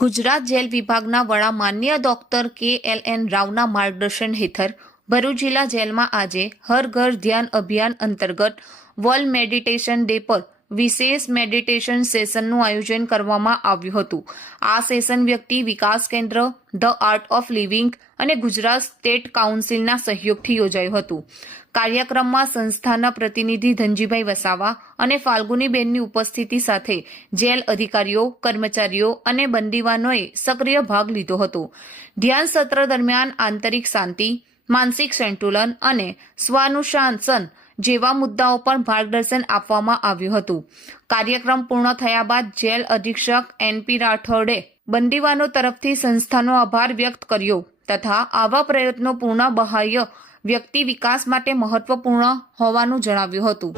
Gujarat jail વિભાગના વડા માન્ય ડોક્ટર KLN રાવના માર્ગદર્શન હેઠળ ભરૂચ જિલ્લા જેલમાં આજે હર ઘર ધ્યાન અભિયાન અંતર્ગત વર્લ્ડ મેડિટેશન ડે પર વિશેષ મેડિટેશન સેશનનું આયોજન કરવામાં આવ્યું હતું. આ સેશન વ્યક્તિ વિકાસ કેન્દ્ર, ધ આર્ટ ઓફ લિવિંગ અને ગુજરાત સ્ટેટ કાઉન્સિલના સહયોગથી યોજાયું હતું. કાર્યક્રમમાં સંસ્થાના પ્રતિનિધિ ધનજીભાઈ વસાવા અને ફાલ્ગુનીબેનની ઉપસ્થિતિ સાથે જેલ અધિકારીઓ, કર્મચારીઓ અને બંદીવાનોએ સક્રિય ભાગ લીધો હતો. ધ્યાન સત્ર દરમિયાન આંતરિક શાંતિ, માનસિક સંતુલન અને સ્વાનુશાસન જેવા મુદ્દાઓ પર માર્ગદર્શન આપવામાં આવ્યું હતું. કાર્યક્રમ પૂર્ણ થયા બાદ જેલ અધિક્ષક NP રાઠોડે બંદીવાનો તરફથી સંસ્થાનો આભાર વ્યક્ત કર્યો તથા આવા પ્રયત્નો પૂર્ણ બાહ્ય વ્યક્તિ વિકાસ માટે મહત્વપૂર્ણ હોવાનું જણાવ્યું હતું.